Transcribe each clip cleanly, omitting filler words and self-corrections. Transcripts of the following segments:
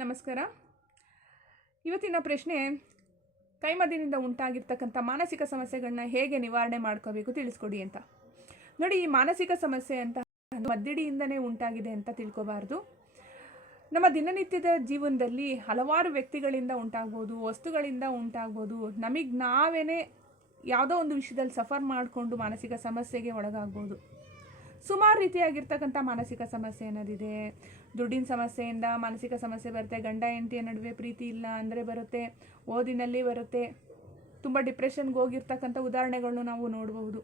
ನಮಸ್ಕಾರ. ಇವತ್ತಿನ ಪ್ರಶ್ನೆ, ಕೈಮದ್ದಿನಿಂದ ಉಂಟಾಗಿರ್ತಕ್ಕಂಥ ಮಾನಸಿಕ ಸಮಸ್ಯೆಗಳನ್ನ ಹೇಗೆ ನಿವಾರಣೆ ಮಾಡ್ಕೋಬೇಕು ತಿಳಿಸ್ಕೊಡಿ ಅಂತ. ನೋಡಿ, ಈ ಮಾನಸಿಕ ಸಮಸ್ಯೆ ಅಂತ ಮದ್ದಿಡಿಯಿಂದನೇ ಉಂಟಾಗಿದೆ ಅಂತ ತಿಳ್ಕೊಬಾರ್ದು. ನಮ್ಮ ದಿನನಿತ್ಯದ ಜೀವನದಲ್ಲಿ ಹಲವಾರು ವ್ಯಕ್ತಿಗಳಿಂದ ಉಂಟಾಗ್ಬೋದು, ವಸ್ತುಗಳಿಂದ ಉಂಟಾಗ್ಬೋದು. ನಮಗೆ ನಾವೇನೇ ಯಾವುದೋ ಒಂದು ವಿಷಯದಲ್ಲಿ ಸಫರ್ ಮಾಡಿಕೊಂಡು ಮಾನಸಿಕ ಸಮಸ್ಯೆಗೆ ಒಳಗಾಗ್ಬೋದು. ಸುಮಾರು ರೀತಿಯಾಗಿರ್ತಕ್ಕಂಥ ಮಾನಸಿಕ ಸಮಸ್ಯೆ ಅನ್ನೋದಿದೆ. ದುಡ್ಡಿನ ಸಮಸ್ಯೆಯಿಂದ ಮಾನಸಿಕ ಸಮಸ್ಯೆ ಬರುತ್ತೆ, ಗಂಡ ಹೆಂಡತಿಯ ನಡುವೆ ಪ್ರೀತಿ ಇಲ್ಲ ಅಂದರೆ ಬರುತ್ತೆ, ಓದಿನಲ್ಲಿ ಬರುತ್ತೆ, ತುಂಬ ಡಿಪ್ರೆಷನ್ಗೆ ಹೋಗಿರ್ತಕ್ಕಂಥ ಉದಾಹರಣೆಗಳನ್ನು ನಾವು ನೋಡ್ಬೋದು.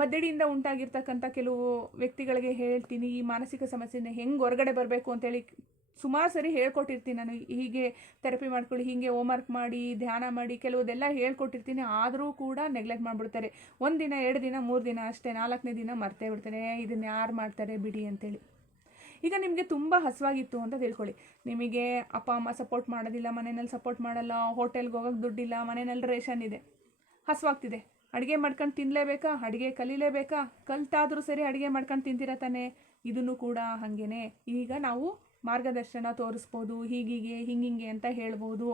ಮದ್ದಡಿಯಿಂದ ಉಂಟಾಗಿರ್ತಕ್ಕಂಥ ಕೆಲವು ವ್ಯಕ್ತಿಗಳಿಗೆ ಹೇಳ್ತೀನಿ, ಈ ಮಾನಸಿಕ ಸಮಸ್ಯೆನ ಹೆಂಗೆ ಹೊರಗಡೆ ಬರಬೇಕು ಅಂತೇಳಿ ಸುಮಾರು ಸರಿ ಹೇಳ್ಕೊಟ್ಟಿರ್ತೀನಿ ನಾನು. ಹೀಗೆ ಥೆರಪಿ ಮಾಡ್ಕೊಳ್ಳಿ, ಹೀಗೆ ಹೋಮ್ವರ್ಕ್ ಮಾಡಿ, ಧ್ಯಾನ ಮಾಡಿ, ಕೆಲವುದೆಲ್ಲ ಹೇಳ್ಕೊಟ್ಟಿರ್ತೀನಿ. ಆದರೂ ಕೂಡ ನೆಗ್ಲೆಕ್ಟ್ ಮಾಡಿಬಿಡ್ತಾರೆ. 1 ದಿನ 2 ದಿನ 3 ದಿನ ಅಷ್ಟೇ, 4ನೇ ದಿನ ಮರ್ತೇ ಬಿಡ್ತಾರೆ. ಇದನ್ನು ಯಾರು ಮಾಡ್ತಾರೆ ಬಿಡಿ ಅಂತೇಳಿ. ಈಗ ನಿಮಗೆ ತುಂಬ ಹಸುವಾಗಿತ್ತು ಅಂತ ತಿಳ್ಕೊಳ್ಳಿ. ನಿಮಗೆ ಅಪ್ಪ ಅಮ್ಮ ಸಪೋರ್ಟ್ ಮಾಡೋದಿಲ್ಲ, ಮನೆಯಲ್ಲಿ ಸಪೋರ್ಟ್ ಮಾಡಲ್ಲ, ಹೋಟೆಲ್ಗೆ ಹೋಗೋಕ್ಕೆ ದುಡ್ಡಿಲ್ಲ, ಮನೆಯಲ್ಲಿ ರೇಷನ್ ಇದೆ, ಹಸುವಾಗ್ತಿದೆ. ಅಡುಗೆ ಮಾಡ್ಕೊಂಡು ತಿನ್ನಲೇಬೇಕಾ, ಅಡುಗೆ ಕಲೀಲೇಬೇಕಾ, ಕಲ್ತಾದರೂ ಸರಿ ಅಡುಗೆ ಮಾಡ್ಕೊಂಡು ತಿಂತೀರ ತಾನೆ. ಇದನ್ನು ಕೂಡ ಹಾಗೇನೆ. ಈಗ ನಾವು ಮಾರ್ಗದರ್ಶನ ತೋರಿಸ್ಬೋದು, ಹೀಗೀಗೆ ಹಿಂಗಿಂಗೆ ಅಂತ ಹೇಳ್ಬೋದು.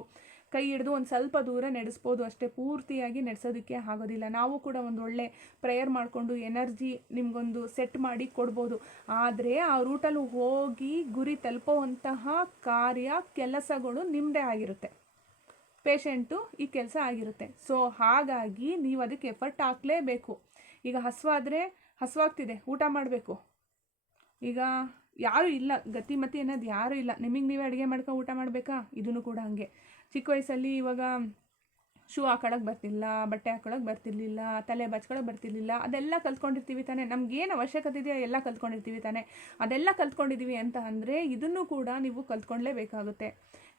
ಕೈ ಹಿಡಿದು ಒಂದು ಸ್ವಲ್ಪ ದೂರ ನಡೆಸ್ಬೋದು ಅಷ್ಟೇ, ಪೂರ್ತಿಯಾಗಿ ನಡೆಸೋದಕ್ಕೆ ಆಗೋದಿಲ್ಲ. ನಾವು ಕೂಡ ಒಂದು ಒಳ್ಳೆ ಪ್ರೇಯರ್ ಮಾಡಿಕೊಂಡು ಎನರ್ಜಿ ನಿಮಗೊಂದು ಸೆಟ್ ಮಾಡಿ ಕೊಡ್ಬೋದು. ಆದರೆ ಆ ರೂಟಲ್ಲಿ ಹೋಗಿ ಗುರಿ ತಲುಪೋವಂತಹ ಕೆಲಸಗಳು ನಿಮ್ಮದೇ ಆಗಿರುತ್ತೆ, ಪೇಷಂಟು ಈ ಕೆಲಸ ಆಗಿರುತ್ತೆ. ಸೊ ಹಾಗಾಗಿ ನೀವು ಅದಕ್ಕೆ ಎಫರ್ಟ್ ಹಾಕಲೇಬೇಕು. ಈಗ ಹಸುವಾಗ್ತಿದೆ, ಊಟ ಮಾಡಬೇಕು. ಈಗ ಯಾರೂ ಇಲ್ಲ, ಗತಿಮತಿ ಅನ್ನೋದು ಯಾರೂ ಇಲ್ಲ, ನಿಮಗೆ ನೀವೇ ಅಡುಗೆ ಮಾಡ್ಕೊಂಡು ಊಟ ಮಾಡಬೇಕಾ? ಇದನ್ನು ಕೂಡ ಹಾಗೆ. ಚಿಕ್ಕ ವಯಸ್ಸಲ್ಲಿ ಇವಾಗ ಶೂ ಹಾಕೊಳ್ಳೋಕೆ ಬರ್ತಿಲ್ಲ, ಬಟ್ಟೆ ಹಾಕೊಳ್ಳೋಕೆ ಬರ್ತಿರ್ಲಿಲ್ಲ, ತಲೆ ಬಚ್ಕೊಳ್ಳೋಕೆ ಬರ್ತಿರ್ಲಿಲ್ಲ, ಅದೆಲ್ಲ ಕಲ್ತ್ಕೊಂಡಿರ್ತೀವಿ ತಾನೆ. ನಮಗೇನು ಅವಶ್ಯಕತೆ ಇದೆಯೋ ಎಲ್ಲ ಕಲ್ತ್ಕೊಂಡಿರ್ತೀವಿ ತಾನೆ. ಅದೆಲ್ಲ ಕಲ್ತ್ಕೊಂಡಿದ್ದೀವಿ ಅಂತ ಅಂದರೆ ಇದನ್ನು ಕೂಡ ನೀವು ಕಲ್ತ್ಕೊಳ್ಳೇಬೇಕಾಗುತ್ತೆ.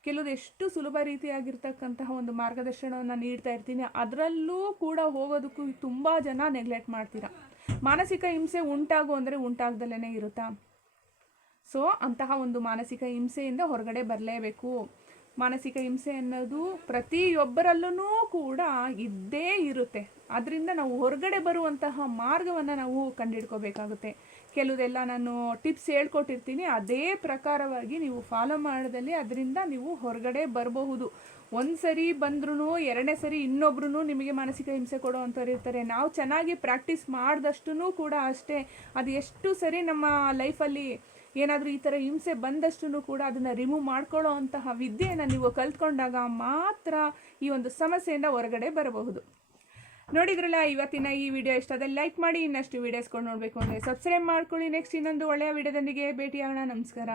ಕೆಲವು ಎಷ್ಟು ಸುಲಭ ರೀತಿಯಾಗಿರ್ತಕ್ಕಂತಹ ಒಂದು ಮಾರ್ಗದರ್ಶನವನ್ನು ನೀಡ್ತಾ ಇರ್ತೀನಿ, ಅದರಲ್ಲೂ ಕೂಡ ಹೋಗೋದಕ್ಕೂ ತುಂಬ ಜನ ನೆಗ್ಲೆಕ್ಟ್ ಮಾಡ್ತೀರಾ. ಮಾನಸಿಕ ಹಿಂಸೆ ಉಂಟಾಗು ಅಂದರೆ ಉಂಟಾಗ್ದಲೇ ಇರುತ್ತಾ? ಸೊ ಅಂತಹ ಒಂದು ಮಾನಸಿಕ ಹಿಂಸೆಯಿಂದ ಹೊರಗಡೆ ಬರಲೇಬೇಕು. ಮಾನಸಿಕ ಹಿಂಸೆ ಅನ್ನೋದು ಪ್ರತಿಯೊಬ್ಬರಲ್ಲೂ ಕೂಡ ಇದ್ದೇ ಇರುತ್ತೆ. ಅದರಿಂದ ನಾವು ಹೊರಗಡೆ ಬರುವಂತಹ ಮಾರ್ಗವನ್ನು ನಾವು ಕಂಡುಹಿಡ್ಕೋಬೇಕಾಗುತ್ತೆ. ಕೆಲವುದೆಲ್ಲ ನಾನು ಟಿಪ್ಸ್ ಹೇಳ್ಕೊಟ್ಟಿರ್ತೀನಿ, ಅದೇ ಪ್ರಕಾರವಾಗಿ ನೀವು ಫಾಲೋ ಮಾಡಿದಲ್ಲಿ ಅದರಿಂದ ನೀವು ಹೊರಗಡೆ ಬರಬಹುದು. ಒಂದು ಸರಿ ಬಂದ್ರೂ 2ನೇ ಸರಿ ಇನ್ನೊಬ್ರು ನಿಮಗೆ ಮಾನಸಿಕ ಹಿಂಸೆ ಕೊಡೋ ಅಂಥವ್ರು ಇರ್ತಾರೆ. ನಾವು ಚೆನ್ನಾಗಿ ಪ್ರಾಕ್ಟೀಸ್ ಮಾಡಿದಷ್ಟು ಕೂಡ ಅಷ್ಟೇ, ಅದು ಎಷ್ಟು ಸರಿ ನಮ್ಮ ಲೈಫಲ್ಲಿ ಏನಾದರೂ ಈ ಥರ ಹಿಂಸೆ ಬಂದಷ್ಟು ಕೂಡ ಅದನ್ನು ರಿಮೂವ್ ಮಾಡ್ಕೊಳ್ಳೋ ಅಂತಹ ವಿದ್ಯೆಯನ್ನು ನೀವು ಕಲ್ತ್ಕೊಂಡಾಗ ಮಾತ್ರ ಈ ಒಂದು ಸಮಸ್ಯೆಯಿಂದ ಹೊರಗಡೆ ಬರಬಹುದು. ನೋಡಿದ್ರಲ್ಲ ಇವತ್ತಿನ ಈ ವಿಡಿಯೋ ಇಷ್ಟದಲ್ಲಿ ಲೈಕ್ ಮಾಡಿ. ಇನ್ನಷ್ಟು ವೀಡಿಯೋಸ್ಕೊಂಡು ನೋಡಬೇಕು ಅಂದರೆ ಸಬ್ಸ್ಕ್ರೈಬ್ ಮಾಡ್ಕೊಳ್ಳಿ. ನೆಕ್ಸ್ಟ್ ಇನ್ನೊಂದು ಒಳ್ಳೆಯ ವಿಡಿಯೋದೊಂದಿಗೆ ಭೇಟಿಯಾಗೋಣ. ನಮಸ್ಕಾರ.